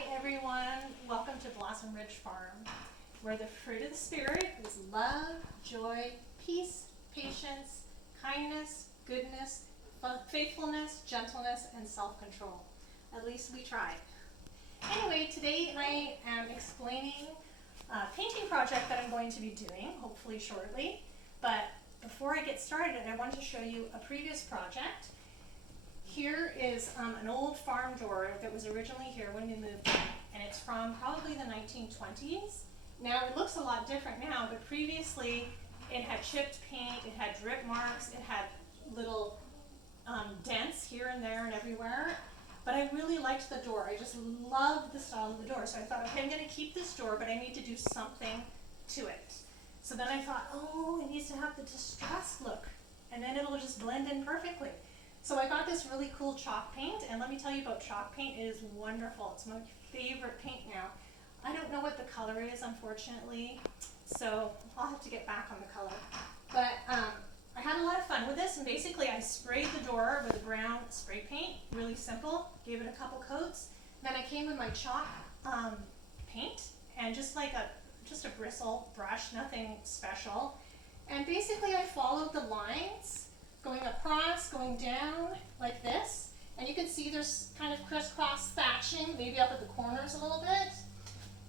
Hi everyone, welcome to Blossom Ridge Farm, where the fruit of the Spirit is love, joy, peace, patience, kindness, goodness, faithfulness, gentleness, and self-control. At least we try. Anyway, today I am explaining a painting project that I'm going to be doing, hopefully shortly. But before I get started, I want to show you a previous project. Here is an old farm door that was originally here when we moved in, and it's from probably the 1920s. Now it looks a lot different now, but previously it had chipped paint, it had drip marks, it had little dents here and there and everywhere. But I really liked the door. I just loved the style of the door. So I thought, okay, I'm going to keep this door, but I need to do something to it. So then I thought, oh, it needs to have the distressed look, and then it'll just blend in perfectly. So I got this really cool chalk paint, and let me tell you about chalk paint. It is wonderful. It's my favorite paint now. I don't know what the color is, unfortunately, so I'll have to get back on the color. But I had a lot of fun with this, and basically I sprayed the door with a brown spray paint, really simple, gave it a couple coats. Then I came with my chalk paint, and just a bristle brush, nothing special. And basically I followed the lines, going across, going down like this, and you can see there's kind of crisscross thatching, maybe up at the corners a little bit.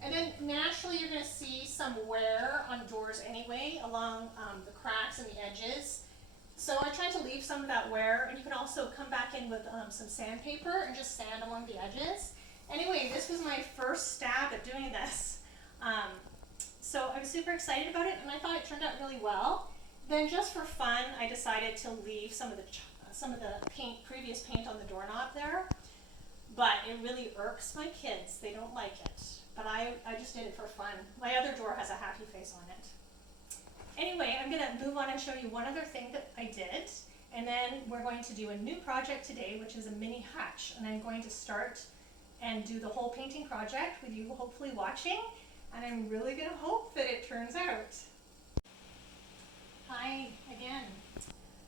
And then naturally you're going to see some wear on doors anyway, along the cracks and the edges. So I tried to leave some of that wear, and you can also come back in with some sandpaper and just sand along the edges. Anyway, this was my first stab at doing this. So I was super excited about it, and I thought it turned out really well. Then just for fun, I decided to leave some of the previous paint on the doorknob there. But it really irks my kids. They don't like it. But I just did it for fun. My other door has a happy face on it. Anyway, I'm going to move on and show you one other thing that I did. And then we're going to do a new project today, which is a Mini-Hutch. And I'm going to start and do the whole painting project with you hopefully watching. And I'm really going to hope that it turns out. Hi again.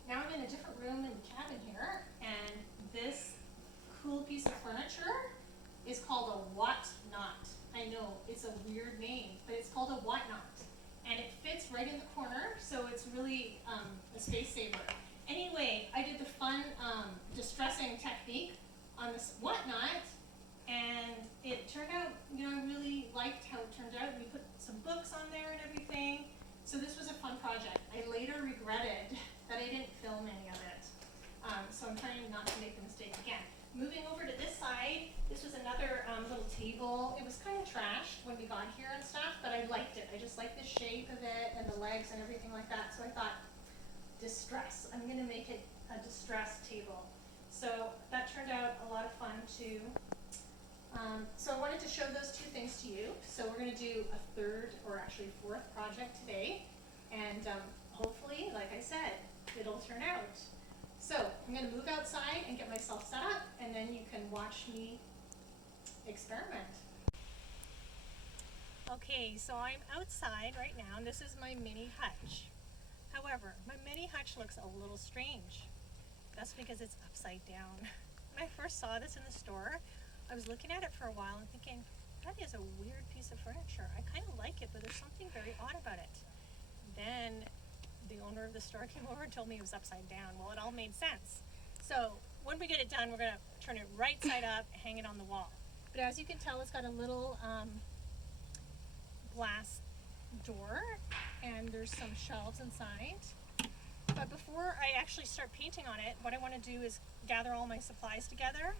Now I'm in a different room in the cabin here, and this cool piece of furniture is called a whatnot. I know, it's a weird name, but it's called a whatnot. And it fits right in the corner, so it's really a space saver. Anyway, I did the fun distressing technique on this whatnot, and it turned out, I really liked how it turned out. We put some books on there and everything. So this was a fun project. I later regretted that I didn't film any of it. So I'm trying not to make the mistake again. Moving over to this side, this was another little table. It was kind of trashed when we got here and stuff, but I liked it. I just liked the shape of it and the legs and everything like that. So I thought, distress. I'm going to make it a distressed table. So that turned out a lot of fun too. So I wanted to show those two things to you. So we're going to do a third, or actually fourth project today. And hopefully, like I said, it'll turn out. So I'm going to move outside and get myself set up, and then you can watch me experiment. Okay, so I'm outside right now, and this is my Mini-Hutch. However, my Mini-Hutch looks a little strange. That's because it's upside down. When I first saw this in the store, I was looking at it for a while and thinking, that is a weird piece of furniture. I kind of like it, but there's something very odd about it. Then the owner of the store came over and told me it was upside down. Well, it all made sense. So when we get it done, we're going to turn it right side up, hang it on the wall. But as you can tell, it's got a little glass door, and there's some shelves inside. But before I actually start painting on it, what I want to do is gather all my supplies together.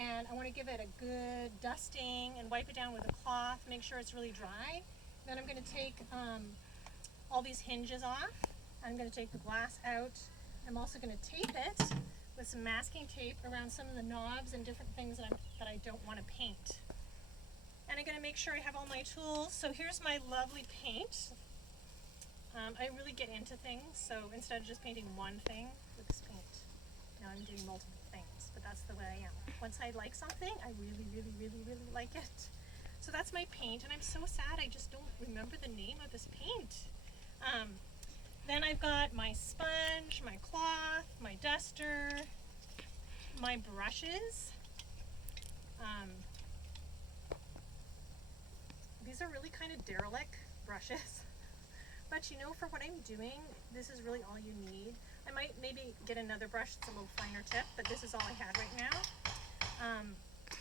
And I want to give it a good dusting and wipe it down with a cloth, make sure it's really dry. Then I'm going to take all these hinges off. I'm going to take the glass out. I'm also going to tape it with some masking tape around some of the knobs and different things that I don't want to paint. And I'm going to make sure I have all my tools. So here's my lovely paint. I really get into things, so instead of just painting one thing with this paint, now I'm doing multiple things, but that's the way I am. Once I like something, I really, really, really, really like it. So that's my paint, and I'm so sad I just don't remember the name of this paint. Then I've got my sponge, my cloth, my duster, my brushes, really kind of derelict brushes. But you know, for what I'm doing, this is really all you need. I might maybe get another brush that's a little finer tip, but this is all I had right now.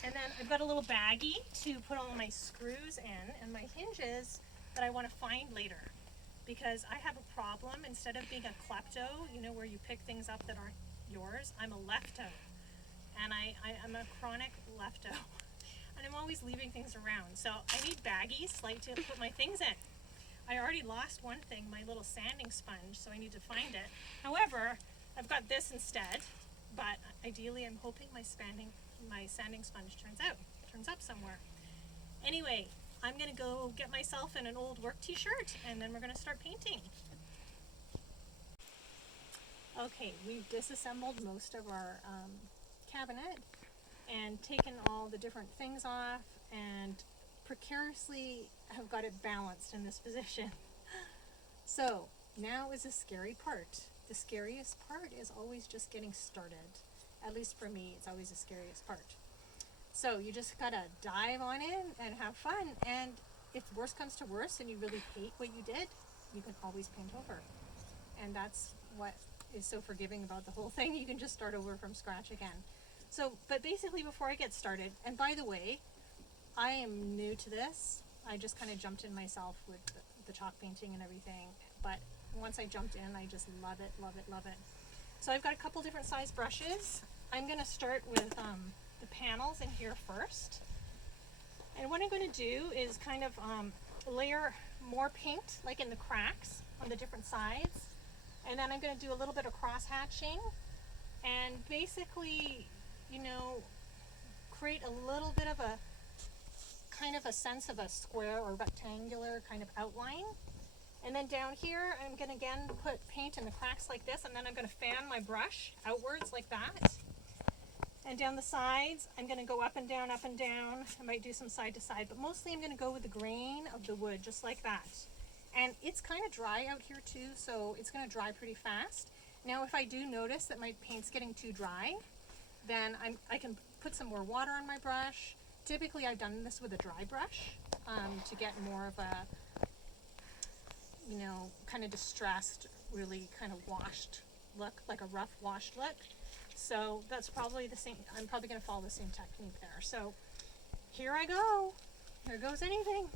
And then I've got a little baggie to put all my screws in and my hinges that I want to find later. Because I have a problem, instead of being a klepto, you know, where you pick things up that aren't yours, I'm a lefto. And I'm a chronic lefto. And I'm always leaving things around. So I need baggies, like, to put my things in. I already lost one thing, my little sanding sponge, so I need to find it. However, I've got this instead, but ideally I'm hoping my sanding sponge turns up somewhere. Anyway, I'm gonna go get myself in an old work t-shirt and then we're gonna start painting. Okay, we've disassembled most of our cabinet and taken all the different things off and precariously have got it balanced in this position. So now is the scary part. The scariest part is always just getting started. At least for me, it's always the scariest part. So you just gotta dive on in and have fun, and if worse comes to worse and you really hate what you did, you can always paint over. And that's what is so forgiving about the whole thing. You can just start over from scratch again. So, but basically before I get started, and by the way, I am new to this. I just kind of jumped in myself with the chalk painting and everything, but once I jumped in, I just love it, love it, love it. So I've got a couple different size brushes. I'm gonna start with the panels in here first. And what I'm gonna do is kind of layer more paint, like in the cracks on the different sides. And then I'm gonna do a little bit of cross hatching and basically, you know, create a little bit of a kind of a sense of a square or rectangular kind of outline. And then down here, I'm gonna again put paint in the cracks like this, and then I'm gonna fan my brush outwards like that. And down the sides, I'm gonna go up and down, up and down. I might do some side to side, but mostly I'm gonna go with the grain of the wood, just like that. And it's kind of dry out here too, so it's gonna dry pretty fast. Now, if I do notice that my paint's getting too dry, then I can put some more water on my brush. Typically, I've done this with a dry brush to get more of a, you know, kind of distressed, really kind of washed look, like a rough washed look. So that's probably the same, I'm probably gonna follow the same technique there. So here I go. Here goes anything.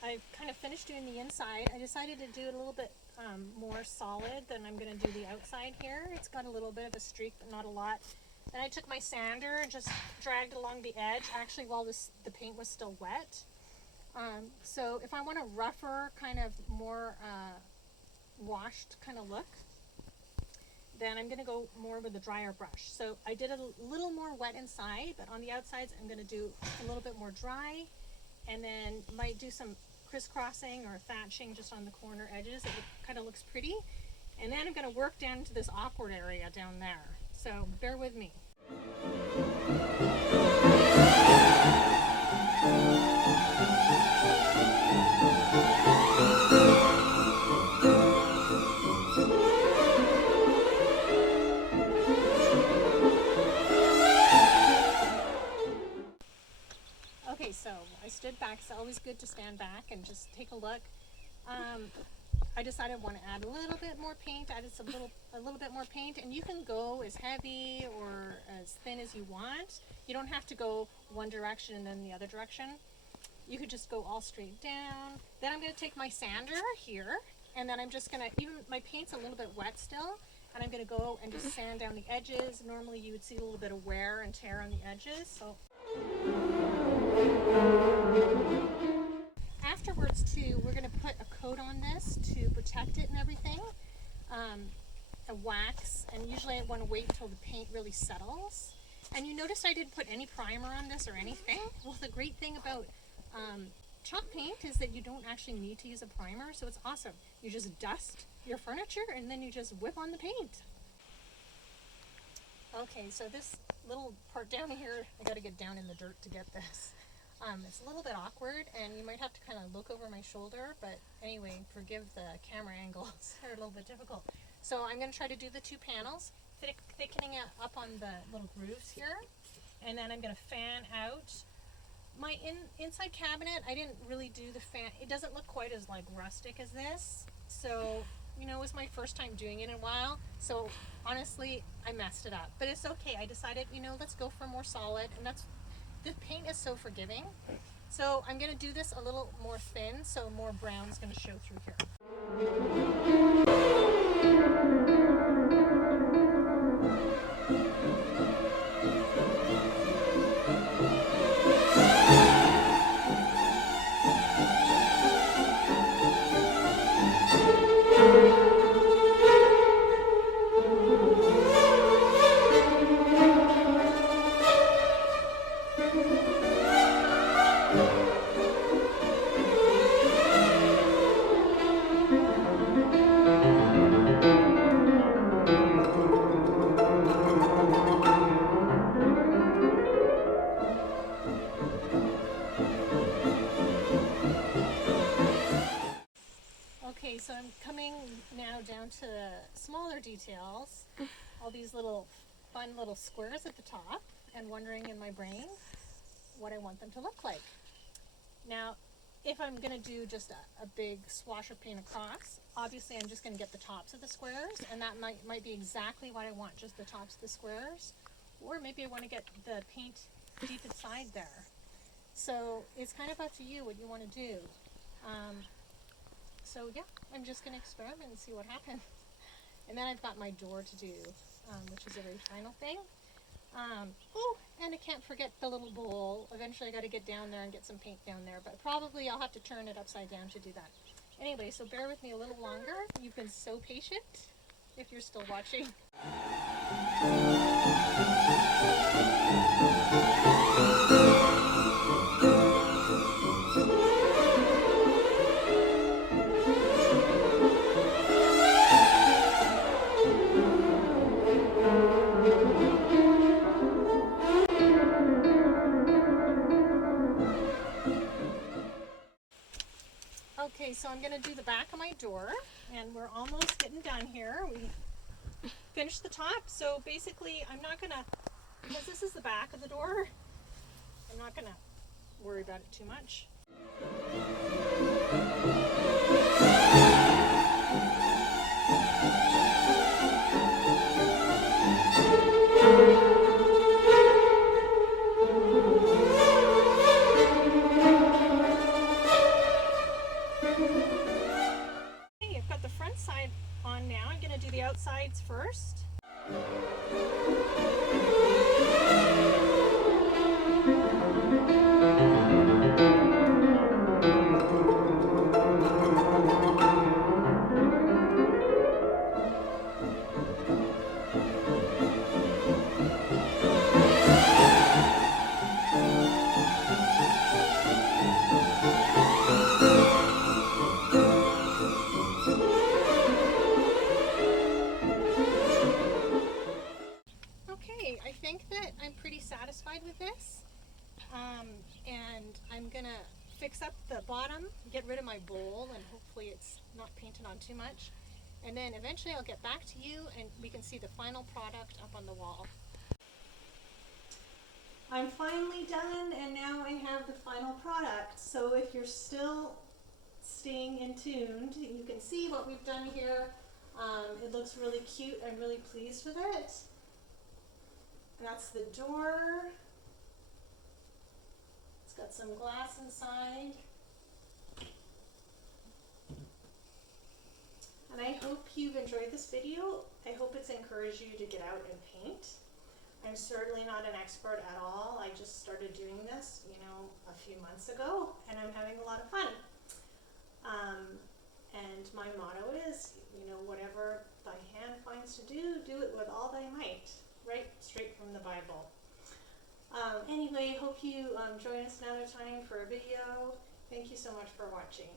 I've kind of finished doing the inside. I decided to do it a little bit more solid than I'm going to do the outside here. It's got a little bit of a streak, but not a lot. Then I took my sander and just dragged along the edge, actually while the paint was still wet. So if I want a rougher, kind of more washed kind of look, then I'm going to go more with a drier brush. So I did a little more wet inside, but on the outsides I'm going to do a little bit more dry, and then might do some crisscrossing or thatching just on the corner edges. It kind of looks pretty. And then I'm going to work down to this awkward area down there. So bear with me. Okay, so I stood back. It's always good to stand back and just take a look. I decided I want to add a little bit more paint. Added a little bit more paint, and you can go as heavy or as thin as you want. You don't have to go one direction and then the other direction. You could just go all straight down. Then I'm going to take my sander here, and then I'm just going to, even my paint's a little bit wet still, and I'm going to go and just sand down the edges. Normally you would see a little bit of wear and tear on the edges. So afterwards too, wax, and usually I want to wait until the paint really settles. And you notice I didn't put any primer on this or anything. Well, the great thing about chalk paint is that you don't actually need to use a primer, so it's awesome. You just dust your furniture and then you just whip on the paint. Okay, so this little part down here, I got to get down in the dirt to get this. It's a little bit awkward, and you might have to kind of look over my shoulder, but anyway, forgive the camera angles. They're a little bit difficult. So I'm going to try to do the two panels, thickening it up on the little grooves here, and then I'm going to fan out. My inside cabinet, I didn't really do the fan. It doesn't look quite as like rustic as this, so you know, it was my first time doing it in a while, so honestly I messed it up, but it's okay. I decided, you know, let's go for more solid, and that's, the paint is so forgiving. So I'm going to do this a little more thin, so more brown is going to show through here. Okay, so I'm coming now down to smaller details, all these little fun little squares at the top, and wondering in my brain what I want them to look like. Now, if I'm going to do just a big swash of paint across, obviously I'm just going to get the tops of the squares, and that might be exactly what I want, just the tops of the squares, or maybe I want to get the paint deep inside there. So it's kind of up to you what you want to do. So yeah, I'm just going to experiment and see what happens. And then I've got my door to do, which is a very final thing. Oh, and I can't forget the little bowl. Eventually I got to get down there and get some paint down there, but probably I'll have to turn it upside down to do that. Anyway, so bear with me a little longer. You've been so patient, if you're still watching. Okay, so I'm going to do the back of my door, and we're almost getting done here. We finished the top, so basically I'm not going to, because this is the back of the door, I'm not going to worry about it too much. I've got the front side on now. I'm going to do the outsides first. Okay, I think that I'm pretty satisfied with this, and I'm gonna fix up the bottom, get rid of my bowl, and hopefully it's not painted on too much, and then eventually I'll get back to you and we can see the final product up on the wall. I'm finally done, and now I have the final product. So if you're still staying in tuned, you can see what we've done here. It looks really cute. I'm really pleased with it. That's the door. It's got some glass inside. And I hope you've enjoyed this video. I hope it's encouraged you to get out and paint. I'm certainly not an expert at all. I just started doing this, you know, a few months ago, and I'm having a lot of fun. And my motto is, you know, whatever thy hand finds minds to do, do it with all thy might. Right straight from the Bible. Anyway, hope you join us another time for a video. Thank you so much for watching.